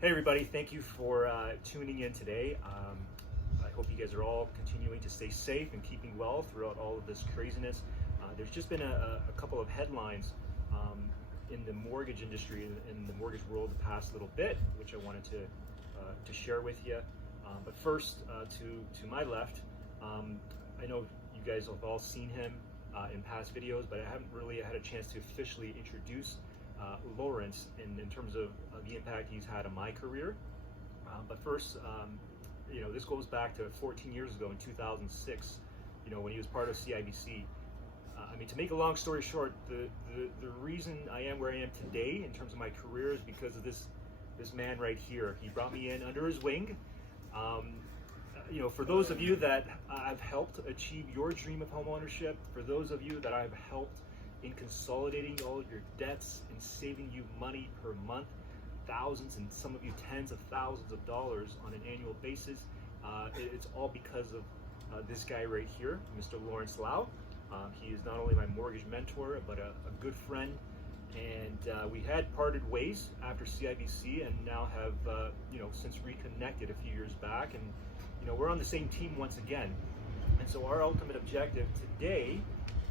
Hey everybody, thank you for tuning in today. I hope you guys are all continuing to stay safe and keeping well throughout all of this craziness. There's just been a couple of headlines in the mortgage industry, in the mortgage world the past little bit, which I wanted to share with you. But first, to my left, I know you guys have all seen him in past videos, but I haven't really had a chance to officially introduce Lawrence in terms of the impact he's had on my career. But first, this goes back to 14 years ago in 2006, when he was part of CIBC. To make a long story short, the reason I am where I am today in terms of my career is because of this man right here. He brought me in under his wing. For those of you that I've helped achieve your dream of home ownership, for those of you that I've helped in consolidating all your debts and saving you money per month, thousands and some of you tens of thousands of dollars on an annual basis, it's all because of this guy right here, Mr. Lawrence Lau. He is not only my mortgage mentor, but a good friend, and we had parted ways after CIBC and now have since reconnected a few years back, and we're on the same team once again. And so our ultimate objective today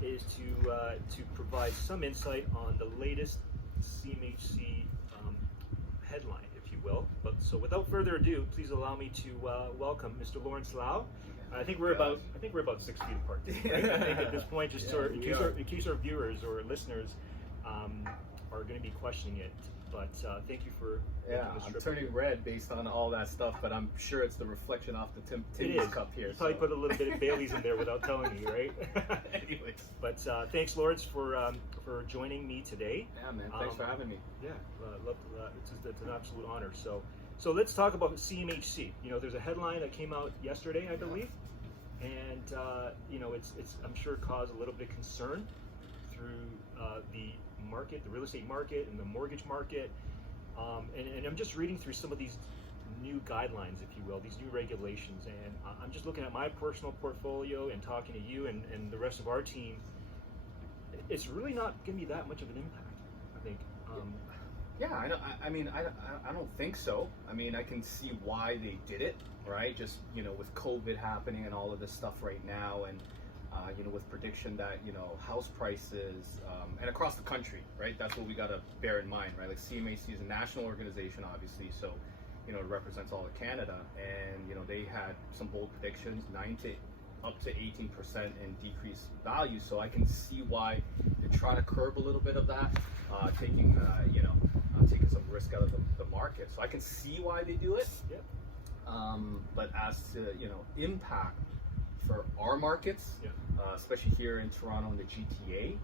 is to provide some insight on the latest CMHC headline, if you will. But so without further ado, please allow me to welcome Mr. Lawrence Lau. I think we're about 6 feet apart. Right? I think at this point, just in case our viewers or listeners are going to be questioning it. But thank you for I'm turning red based on all that stuff, but I'm sure it's the reflection off the Tim's cup here. You probably put a little bit of Bailey's in there without telling me, right? Anyways. But thanks, Lawrence, for joining me today. Yeah, man. Thanks for having me. Yeah, it's an absolute honor. So let's talk about CMHC. There's a headline that came out yesterday, I believe, and it's I'm sure caused a little bit of concern through the market, the real estate market, and the mortgage market. And I'm just reading through some of these new guidelines, if you will, these new regulations, and I'm just looking at my personal portfolio and talking to you and the rest of our team. It's really not going to be that much of an impact, I think. I don't think so. I can see why they did it, right? Just, with COVID happening and all of this stuff right now, and with prediction that, house prices, and across the country, right? That's what we got to bear in mind, right? Like CMHC is a national organization, obviously, so, it represents all of Canada, and, they had some bold predictions, 9 to up to 18% in decreased value. So I can see why they're trying to curb a little bit of that, taking some risk out of the market. So I can see why they do it. Yep. But as to, impact for our markets, yeah. Especially here in Toronto and the GTA,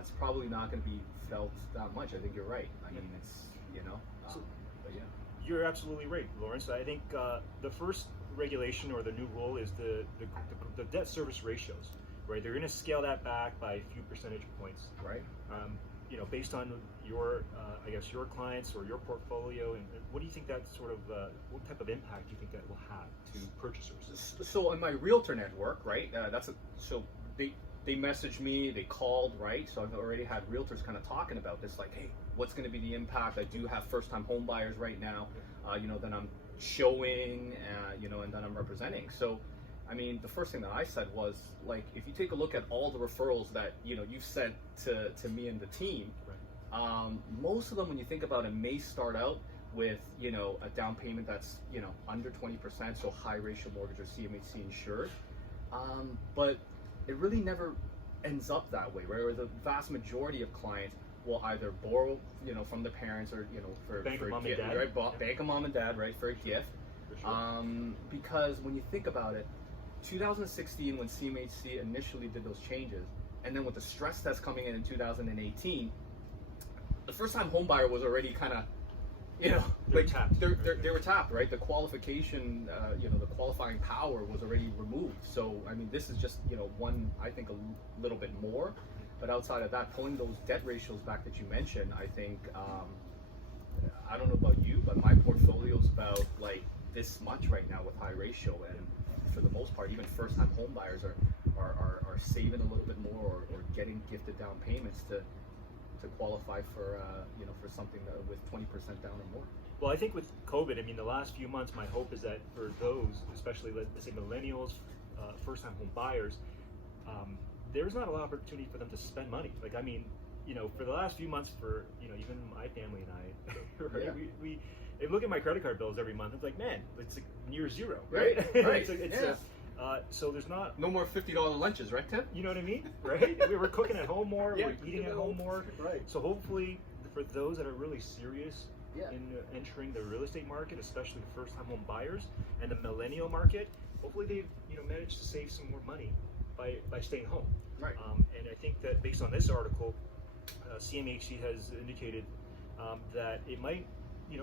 it's probably not going to be felt that much. I think you're right. It's, but yeah. You're absolutely right, Lawrence. I think the first regulation or the new rule is the debt service ratios, right? They're going to scale that back by a few percentage points, right? Based on your, your clients or your portfolio, and what do you think that sort of, what type of impact do you think that will have to purchasers? So in my realtor network, right? So they messaged me, they called, right? So I've already had realtors kind of talking about this, like, hey, what's going to be the impact? I do have first-time home buyers right now, that I'm showing, and then I'm representing. So, the first thing that I said was, like, if you take a look at all the referrals that, you've sent to me and the team, right. Most of them, when you think about it, may start out with, a down payment that's, under 20%, so high ratio mortgage or CMHC insured. But it really never ends up that way, right? Where the vast majority of clients will either borrow, from the parents or, for Bank a of mom gift, and dad. right? Yeah. Bank of mom and dad, right? For a gift. For sure. Because when you think about it, 2016, when CMHC initially did those changes, and then with the stress test coming in 2018, the first-time home buyer was already kind of, tapped. They were tapped, right? The qualification, the qualifying power was already removed. So, this is just, one, I think, a little bit more. But outside of that, pulling those debt ratios back that you mentioned, I think, I don't know about you, but my portfolio is about like this much right now with high ratio, and for the most part, even first-time home buyers are saving a little bit more or getting gifted down payments to to qualify for for something with 20% down or more. Well, I think with COVID, I mean, the last few months, my hope is that for those, especially let's say millennials, first-time home buyers, there's not a lot of opportunity for them to spend money. Like, I mean, for the last few months, for even my family and I, right, Yeah. we look at my credit card bills every month. It's like, man, it's like near zero, right? Right. So there's not. No more $50 lunches, right, Tim? You know what I mean, right? We're cooking at home more. Yeah, We're eating at home more. Right. So hopefully, for those that are really serious Yeah. in entering the real estate market, especially the first-time home buyers and the millennial market, hopefully they've managed to save some more money by staying home. Right. And I think that based on this article, CMHC has indicated that it might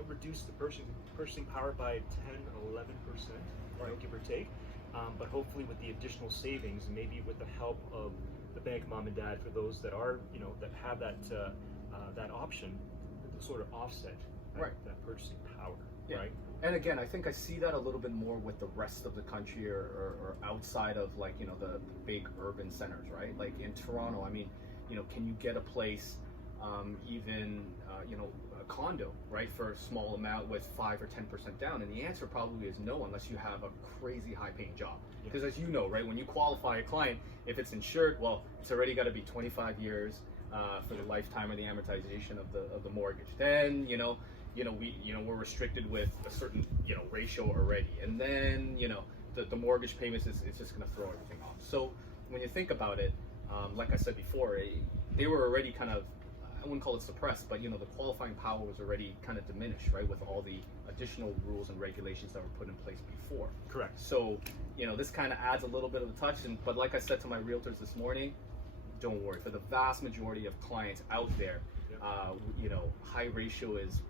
reduce the purchasing power by 10-11%, Right. give or take. But hopefully with the additional savings, maybe with the help of the bank, mom and dad, for those that are that have that option, to sort of offset Right. that purchasing power, Yeah. right? And again, I think I see that a little bit more with the rest of the country or outside of like, the big urban centers, right? Like in Toronto, I mean, can you get a place, even, a condo, right, for a small amount with 5 or 10% down? And the answer probably is no, unless you have a crazy high paying job. Yeah. Because as you know, right, when you qualify a client, if it's insured, well, it's already got to be 25 years for the lifetime of the amortization of the mortgage. Then, we're restricted with a certain, ratio already. And then, the mortgage payments is just going to throw everything off. So when you think about it, like I said before, they were already kind of, I wouldn't call it suppressed, but, the qualifying power was already kind of diminished, right, with all the additional rules and regulations that were put in place before. Correct. So, this kind of adds a little bit of a touch. But like I said to my realtors this morning, don't worry. For the vast majority of clients out there, high ratio is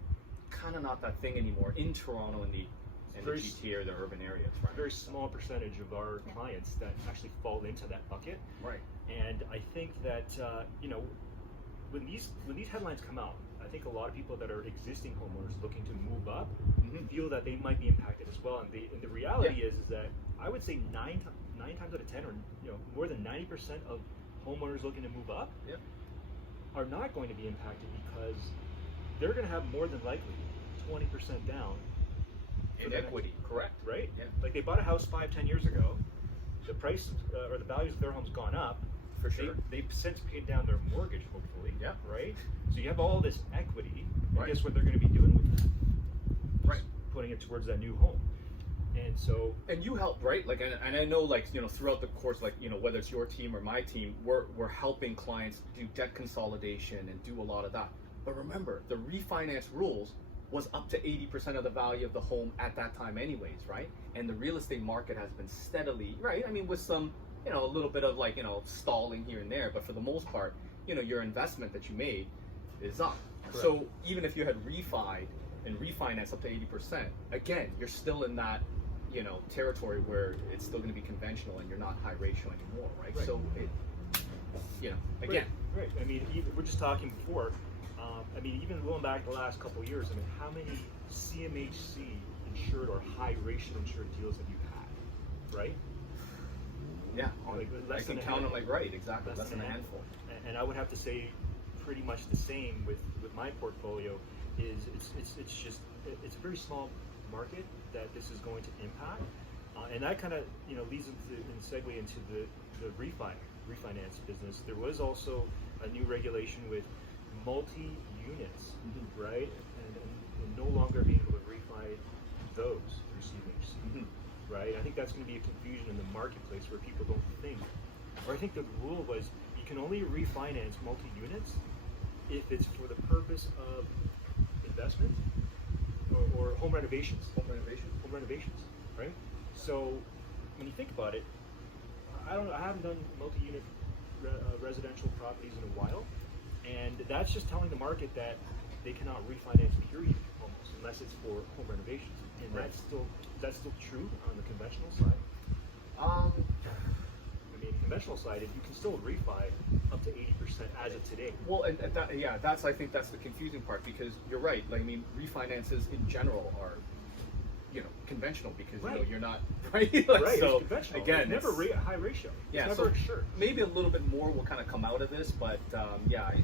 kind of not that thing anymore in Toronto and the GTA or the urban areas, right? Very small percentage of our clients that actually fall into that bucket. Right. And I think that when these headlines come out, I think a lot of people that are existing homeowners looking to move up feel that they might be impacted as well. And the reality is that I would say nine times out of 10, or more than 90% of homeowners looking to move up are not going to be impacted, because they're going to have more than likely 20% down In equity, correct? right? Yeah. Like, they bought a house 5-10 years ago, the price or the values of their home's gone up. For sure. They've since paid down their mortgage, hopefully. Yeah. Right? So you have all this equity, and Right. guess what they're going to be doing with that? Right. Putting it towards that new home. And so, And you help, right? Like, and I know, like, throughout the course, like, whether it's your team or my team, we're helping clients do debt consolidation and do a lot of that. But remember, the refinance rules was up to 80% of the value of the home at that time anyways, right? And the real estate market has been steadily, right? I mean, with some, a little bit of like, stalling here and there, but for the most part, your investment that you made is up. Correct. So even if you had refinance up to 80%, again, you're still in that, territory where it's still going to be conventional and you're not high ratio anymore, right? Right. So again, right. I mean, we're just talking before. I mean, even going back the last couple of years, I mean, how many CMHC insured or high ratio insured deals have you had, right? yeah, Like, I less can than a count them, handful. like, right, exactly, less than a handful. And I would have to say pretty much the same with my portfolio. Is it's a very small market that this is going to impact, and that kind of leads into and segue into the refinance business. There was also a new regulation with multi-units, right, and no longer being able to refi those through CMHC. Right? I think that's going to be a confusion in the marketplace where people don't think, or I think the rule was you can only refinance multi-units if it's for the purpose of investment or home renovations. Home renovations, Right? So when you think about it, I haven't done multi-unit residential properties in a while, and that's just telling the market that they cannot refinance period almost unless it's for home renovations. And Right. that's still true on the conventional side. I mean, conventional side, you can still refi up to 80% as of today. Well, and I think that's the confusing part, because you're right. Like, I mean, refinances in general are conventional because Right. you're not right. Like, Right, so it's conventional. again, It's never it's- a high ratio. yeah, It's so never sure. maybe a little bit more will kind of come out of this, but I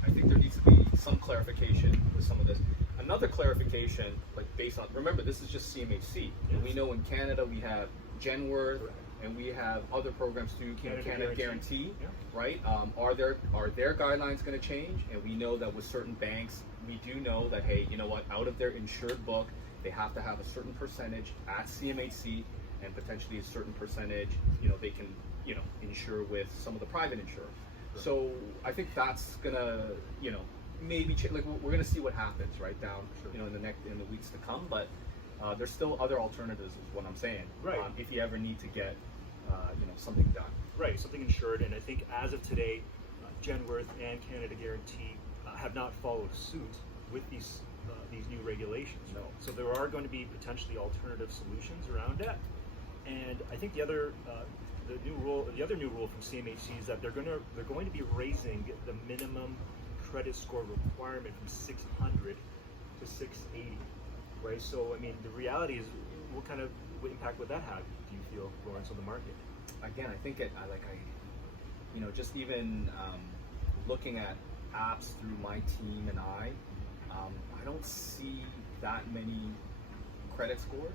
think there needs to be some clarification with some of this. Another clarification, like based on, remember, this is just CMHC. And we Yes. know in Canada we have Genworth, Correct. and we have other programs too, Canada Guarantee, Yeah. right? Are their guidelines going to change? And we know that with certain banks, we do know that, hey, you know what, out of their insured book, they have to have a certain percentage at CMHC, and potentially a certain percentage, they can, insure with some of the private insurers. Right. So I think that's gonna, maybe like we're gonna see what happens right down, Sure. in the weeks to come. But there's still other alternatives, is what I'm saying. Right. If you ever need to get, something done. Right, something insured, and I think as of today, Genworth and Canada Guarantee have not followed suit with these new regulations. No. So there are going to be potentially alternative solutions around it, and I think the other new rule from CMHC is that they're going to be raising the minimum credit score requirement from 600 to 680. Right. So I mean, the reality is, what impact would that have? Do you feel, Lawrence, on the market? Again, I think just even looking at apps through my team and I don't see that many credit scores,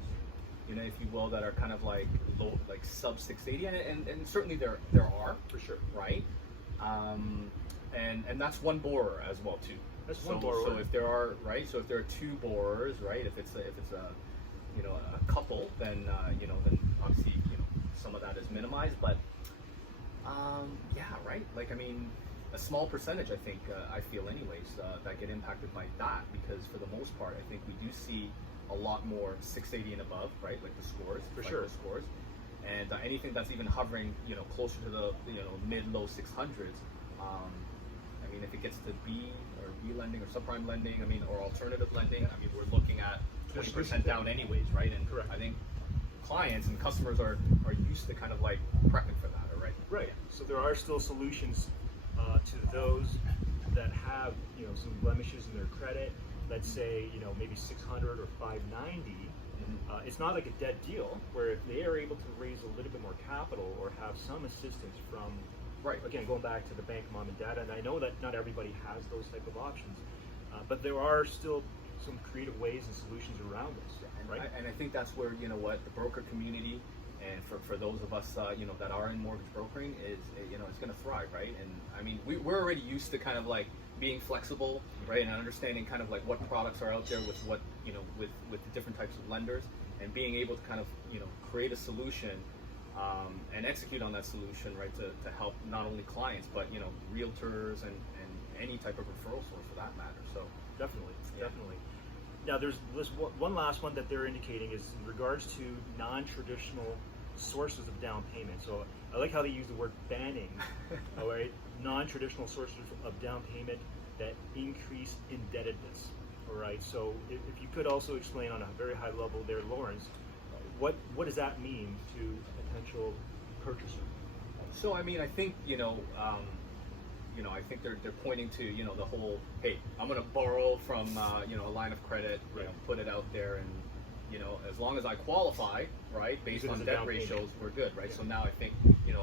if you will, that are kind of like low, like sub 680, and certainly there are For sure. right, and that's one borrower as well too. That's one borrower. So if there are so if there are two borrowers, right, if it's a couple, then then obviously some of that is minimized, but right, like I mean, a small percentage, I think, I feel anyways, that get impacted by that, because for the most part, I think we do see a lot more 680 and above, right, like the scores, For like sure. the scores, and anything that's even hovering, closer to the mid-low 600s. I mean, if it gets to B or B lending or subprime lending, I mean, or alternative lending, I mean, we're looking at 20% down anyways, right? And Correct. I think clients and customers are used to kind of like prepping for that, right? Right. So there are still solutions to those that have some blemishes in their credit. Let's say maybe 600 or 590. It's not like a dead deal. Where if they are able to raise a little bit more capital or have some assistance from, Right. again, going back to the bank mom and dad, and I know that not everybody has those type of options, but there are still some creative ways and solutions around this. Right. And I think that's where the broker community, and for those of us that are in mortgage brokering, is it's going to thrive, right? And I mean, we're already used to kind of like being flexible, right, and understanding kind of like what products are out there with what with the different types of lenders, and being able to kind of create a solution and execute on that solution, right, to help not only clients but realtors and any type of referral source for that matter. So Definitely. Yeah. Definitely. Now, there's this one last one that they're indicating is in regards to non-traditional sources of down payment. So I like how they use the word banning, all right? Non-traditional sources of down payment that increase indebtedness, all right? So if you could also explain on a very high level there, Lawrence, what does that mean to a potential purchaser? So I mean, I think I think they're pointing to the whole, hey, I'm going to borrow from a line of credit, Right. put it out there, and as long as I qualify, right, based Use it on as a debt down payment. ratios, we're good, right? Yeah. So now I think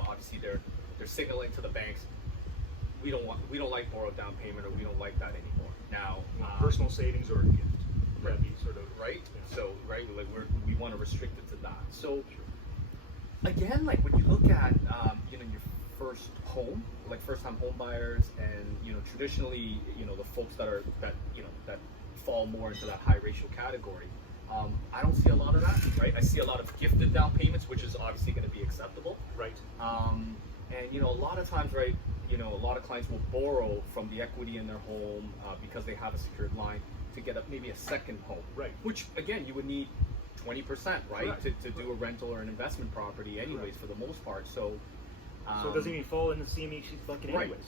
obviously they're signaling to the banks, we don't like borrowed down payment, or we don't like that anymore. Now Personal savings or a gift. Right. That'd be sort of right? Yeah. So like we want to restrict it to that. So Sure. again, like when you look at your first home, like first-time home buyers, and traditionally the folks that fall more into that high ratio category, I don't see a lot of that, right? I see a lot of gifted down payments, which is obviously going to be acceptable. Right. And a lot of times, right, a lot of clients will borrow from the equity in their home because they have a secured line to get maybe a second home. Right. Which again, you would need 20%, right, Correct. to do a rental or an investment property, anyways, Correct. for the most part. So. So it doesn't even fall in the CMHC bucket Right. anyways.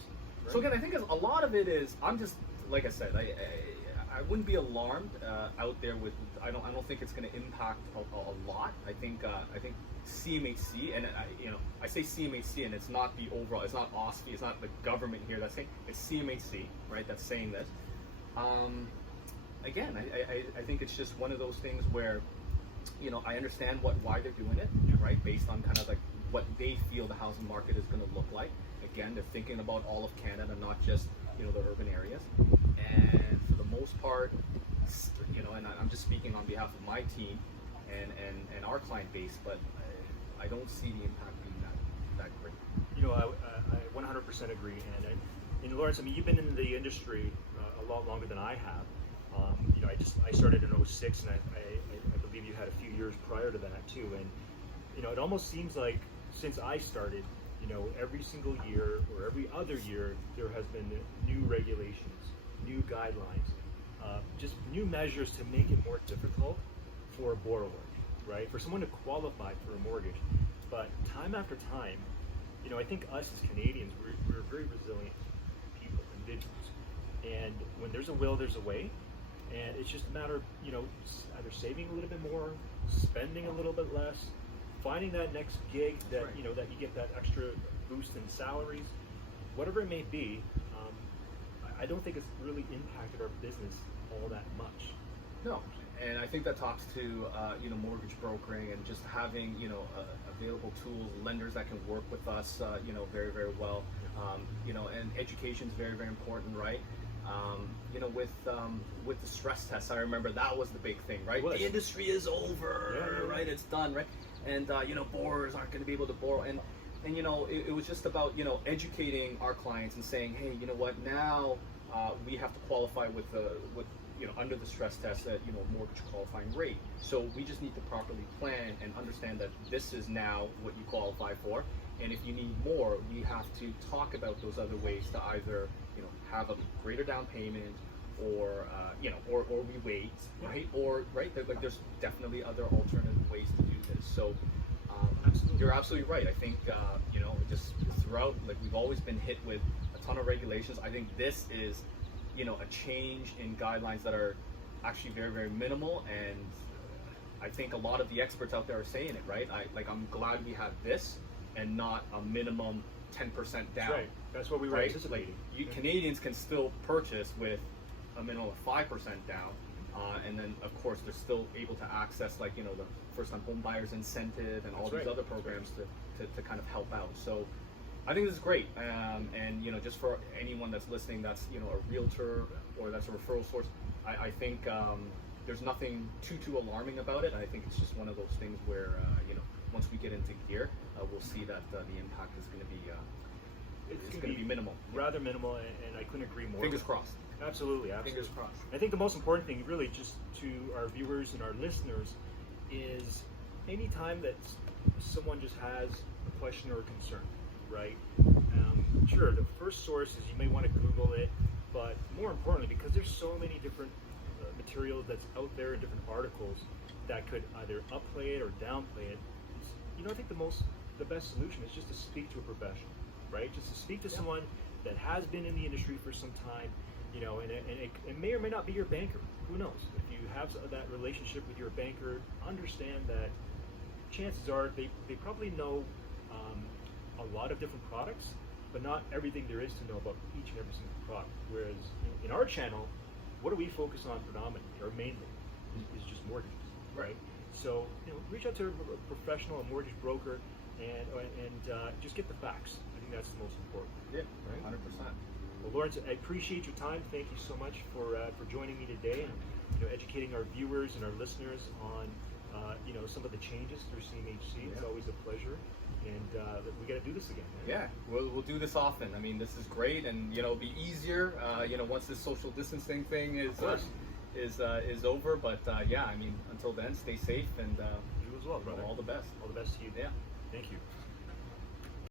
Right? So again, I think a lot of it is, I'm just, like I said, I wouldn't be alarmed out there with. I don't think it's going to impact a lot. I think CMHC, and I say CMHC, and it's not the overall. It's not OSFI. It's not the government here that's saying. It's CMHC, right? That's saying this. Again, I think it's just one of those things where you know, I understand why they're doing it, right? Based on kind of like what they feel the housing market is going to look like. Again, they're thinking about all of Canada, not just, you know, the urban areas. And for the most part, you know, and I'm just speaking on behalf of my team and our client base, but I don't see the impact being that great. You know, I 100% agree. And Lawrence, I mean, you've been in the industry a lot longer than I have. You know, I started in '06, and I believe you had a few years prior to that too. And you know, it almost seems like since I started, you know, every single year or every other year, there has been new regulations, new guidelines, just new measures to make it more difficult for a borrower, right? For someone to qualify for a mortgage. But time after time, you know, I think us as Canadians, we're very resilient people, individuals. And when there's a will, there's a way. And it's just a matter of, you know, either saving a little bit more, spending a little bit less, finding that next gig that, you know, that you get that extra boost in salaries, whatever it may be. I don't think it's really impacted our business all that much. No, and I think that talks to you know, mortgage brokering and just having, you know, available tools, lenders that can work with us, you know, very, very well. You know, and education is very, very important, right? You know, with the stress tests, I remember that was the big thing, right? The industry is over, right? It's done, right? And you know, borrowers aren't going to be able to borrow, and you know, it was just about, you know, educating our clients and saying, hey, you know what, now we have to qualify with you know, under the stress test at, you know, mortgage qualifying rate. So we just need to properly plan and understand that this is now what you qualify for. And if you need more, we have to talk about those other ways to either, you know, have a greater down payment, or you know, or we wait, right? Or like there's definitely other alternative ways to do this. So you're absolutely right. I think you know, just throughout, like, we've always been hit with a ton of regulations. I think this is, you know, a change in guidelines that are actually very, very minimal, and I think a lot of the experts out there are saying it, right? I'm glad we have this and not a minimum 10% down. That's right. That's what we were anticipating. You Canadians can still purchase with a minimum of 5% down, and then of course they're still able to access, like, you know, the first-time home buyers incentive and all these other programs to kind of help out. So I think this is great, and you know, just for anyone that's listening, that's, you know, a realtor or that's a referral source, I think there's nothing too alarming about it. I think it's just one of those things where you know, once we get into gear, we'll see that the impact is going to be it's going to be minimal, rather minimal, and I couldn't agree more. Fingers crossed. Absolutely. Fingers crossed. I think the most important thing, really, just to our viewers and our listeners, is anytime that someone just has a question or a concern, right? Sure, the first source is, you may want to Google it, but more importantly, because there's so many different materials that's out there in different articles that could either upplay it or downplay it, you know, I think the best solution is just to speak to a professional, right? Just to speak to someone that has been in the industry for some time, you know, and it may or may not be your banker. Who knows? If you have that relationship with your banker, understand that chances are they probably know a lot of different products, but not everything there is to know about each and every single product. Whereas in our channel, what do we focus on predominantly or mainly is just mortgages, right? So, you know, reach out to a professional, a mortgage broker, and just get the facts. I think that's the most important. Yeah, right? 100%. Well, Lawrence, I appreciate your time. Thank you so much for joining me today and, you know, educating our viewers and our listeners on you know, some of the changes through CMHC. It's always a pleasure, and we got to do this again. Man. Yeah, we'll do this often. I mean, this is great, and you know, it'll be easier. You know, once this social distancing thing is over. But yeah, I mean, until then, stay safe, and you as well, brother. All the best. All the best to you. Yeah. Thank you.